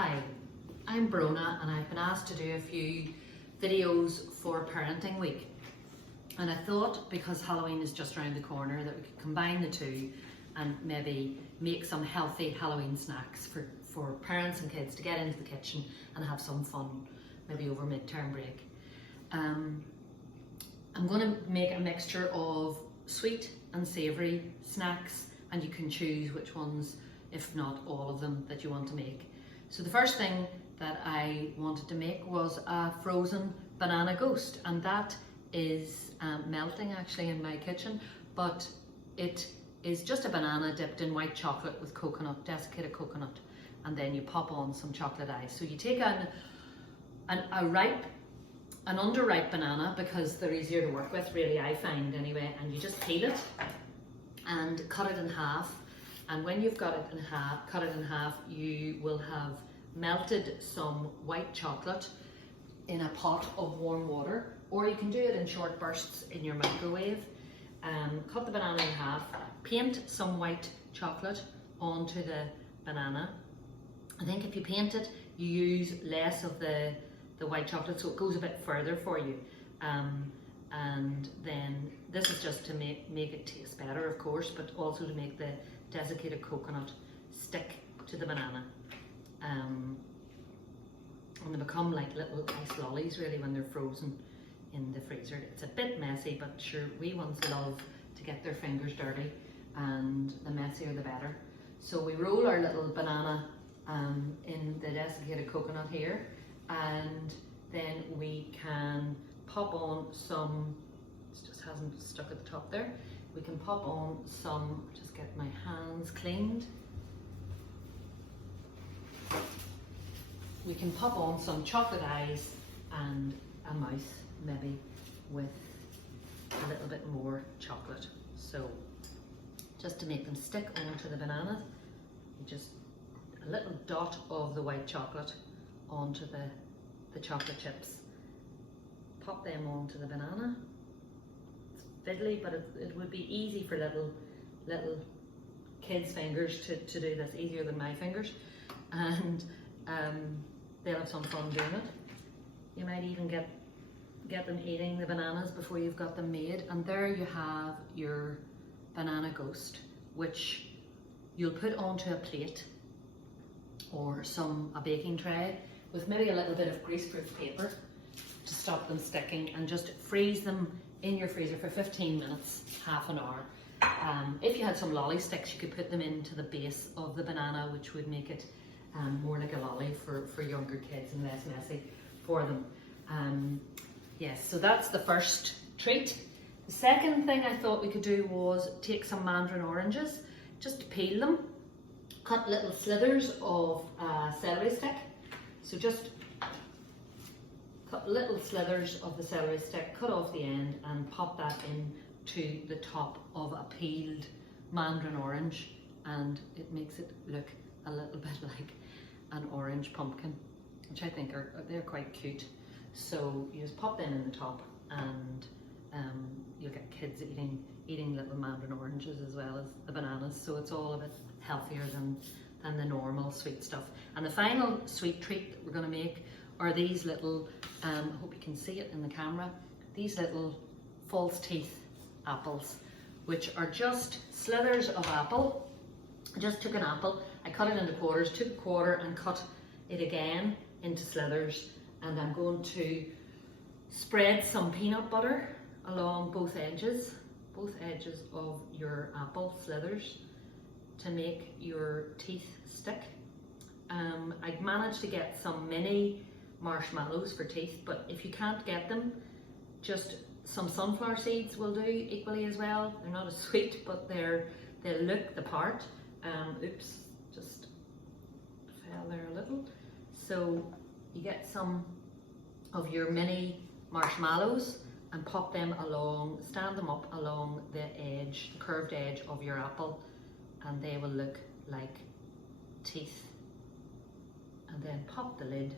Hi, I'm Brona and I've been asked to do a few videos for Parenting Week. And I thought, because Halloween is just around the corner, that we could combine the two and maybe make some healthy Halloween snacks for parents and kids to get into the kitchen and have some fun, maybe over midterm break. I'm going to make a mixture of sweet and savoury snacks, and you can choose which ones, if not all of them, that you want to make. So the first thing that I wanted to make was a frozen banana ghost, and that is melting actually in my kitchen, but it is just a banana dipped in white chocolate with coconut, desiccated coconut, and then you pop on some chocolate ice. So you take an underripe banana, because they're easier to work with, really, I find anyway, and you just peel it and cut it in half. And when you've got it in half, cut it in half, you will have melted some white chocolate in a pot of warm water, or you can do it in short bursts in your microwave. Cut the banana in half, paint some white chocolate onto the banana. I think if you paint it, you use less of the white chocolate, so it goes a bit further for you. And then this is just to make it taste better, of course, but also to make the desiccated coconut stick to the banana. And they become like little ice lollies really when they're frozen in the freezer. It's a bit messy, but sure, wee ones love to get their fingers dirty, and the messier the better. So we roll our little banana in the desiccated coconut here, and then we can pop on some, it just hasn't stuck at the top there, we can pop on some, just get my hands cleaned. We can pop on some chocolate eyes and a mouth, maybe with a little bit more chocolate. So just to make them stick onto the banana, you just a little dot of the white chocolate onto the chocolate chips. Pop them onto the banana. It's fiddly, but it would be easy for little kids' fingers to do this, easier than my fingers, and they'll have some fun doing it. You might even get them eating the bananas before you've got them made, and there you have your banana ghost, which you'll put onto a plate or a baking tray with maybe a little bit of greaseproof paper to stop them sticking, and just freeze them in your freezer for 15 minutes, half an hour. If you had some lolly sticks, you could put them into the base of the banana, which would make it more like a lolly for younger kids and less messy for them. Yes, so that's the first treat. The second thing I thought we could do was take some mandarin oranges, just peel them, cut little slithers of celery stick. So just cut little slithers of the celery stick, cut off the end, and pop that into the top of a peeled mandarin orange, and it makes it look a little bit like an orange pumpkin, which I think they're quite cute. So you just pop them in the top, and you'll get kids eating little mandarin oranges as well as the bananas. So it's all a bit healthier than the normal sweet stuff. And the final sweet treat that we're going to make are these little, I hope you can see it in the camera, these little false teeth apples, which are just slithers of apple. I just took an apple, I cut it into quarters, took a quarter and cut it again into slithers, and I'm going to spread some peanut butter along both edges of your apple slithers to make your teeth stick. I'd managed to get some mini marshmallows for teeth, but if you can't get them, just some sunflower seeds will do equally as well. They're not as sweet, but they look the part. Oops, just fell there a little. So you get some of your mini marshmallows and pop them along, stand them up along the edge, the curved edge of your apple, and they will look like teeth. And then pop the lid,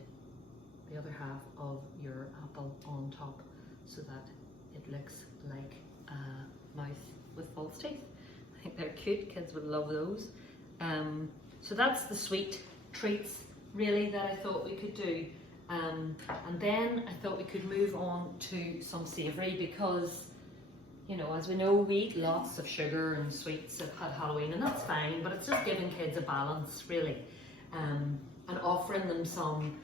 the other half of your apple on top, so that it looks like a mouth with false teeth. I think they're cute, kids would love those. So that's the sweet treats really that I thought we could do. And then I thought we could move on to some savoury because, you know, as we know, we eat lots of sugar and sweets at Halloween, and that's fine, but it's just giving kids a balance, really, and offering them some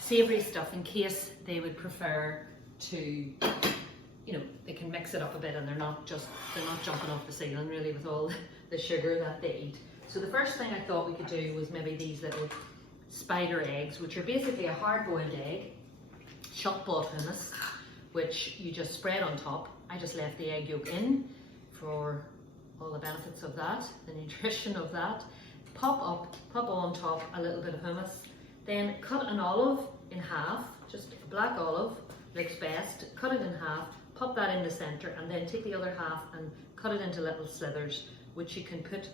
savoury stuff in case they would prefer to, you know, they can mix it up a bit and they're not jumping off the ceiling really with all the sugar that they eat. So the first thing I thought we could do was maybe these little spider eggs, which are basically a hard-boiled egg, shop-bought hummus, which you just spread on top. I just left the egg yolk in for all the benefits of that, the nutrition of that. Pop on top a little bit of hummus, then cut an olive in half, just a black olive, looks best, cut it in half, pop that in the centre, and then take the other half and cut it into little slithers, which you can put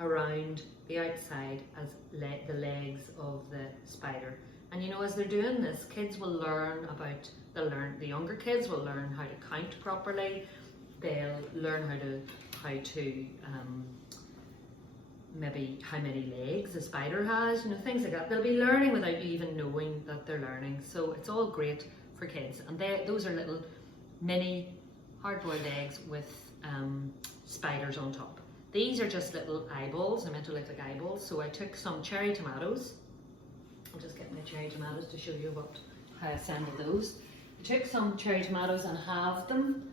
around the outside as the legs of the spider. And you know, as they're doing this, kids will learn about, the younger kids will learn how to count properly, they'll learn how to maybe how many legs a spider has, you know, things like that. They'll be learning without you even knowing that they're learning. So it's all great for kids. And those are little mini hard-boiled eggs with spiders on top. These are just little eyeballs. I meant to look like eyeballs. So I took some cherry tomatoes. I'll just get my cherry tomatoes to show you how I assembled those. I took some cherry tomatoes and halved them,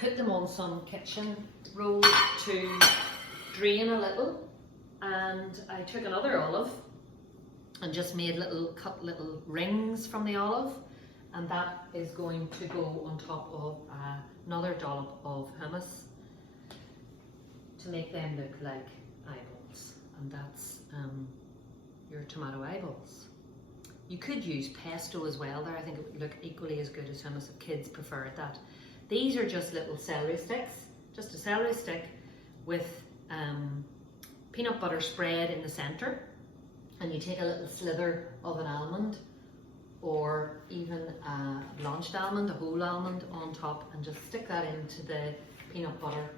put them on some kitchen roll to drain a little, and I took another olive and just made cut little rings from the olive, and that is going to go on top of another dollop of hummus to make them look like eyeballs, and that's your tomato eyeballs. You could use pesto as well there. I think it would look equally as good as hummus if kids prefer that. These are just little celery sticks, just a celery stick with peanut butter spread in the centre, and you take a little slither of an almond or even a blanched almond, a whole almond on top, and just stick that into the peanut butter,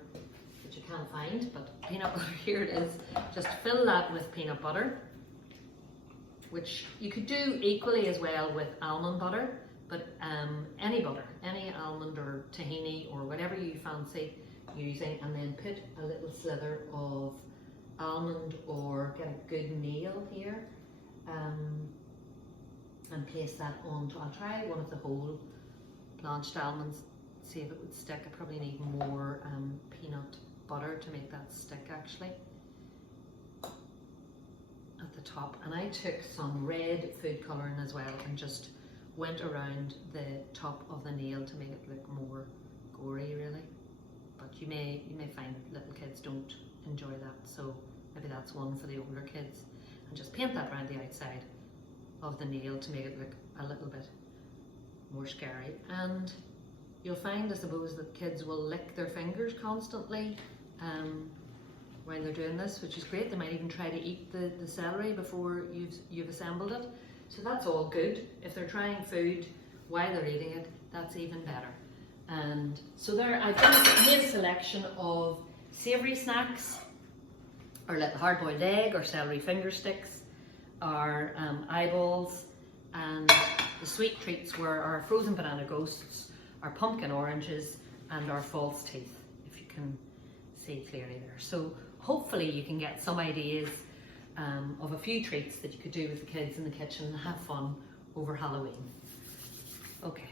which you can't find, but peanut butter, here it is. Just fill that with peanut butter, which you could do equally as well with almond butter, but any butter, any almond or tahini or whatever you fancy using, and then put a little slither of almond, or get a good nail here, and place that on. I'll try one of the whole blanched almonds, see if it would stick. I probably need more peanut butter to make that stick actually at the top. And I took some red food colouring as well and just went around the top of the nail to make it look more gory really. But you may find little kids don't enjoy that, so maybe that's one for the older kids. And just paint that around the outside of the nail to make it look a little bit more scary. And you'll find, I suppose, that kids will lick their fingers constantly while they're doing this, which is great. They might even try to eat the celery before you've assembled it. So that's all good. If they're trying food while they're eating it, that's even better. And so there, I've made a selection of savoury snacks, or little hard-boiled egg, or celery finger sticks, our eyeballs, and the sweet treats were our frozen banana ghosts, our pumpkin oranges, and our false teeth, if you can see clearly there. So hopefully you can get some ideas of a few treats that you could do with the kids in the kitchen and have fun over Halloween. Okay.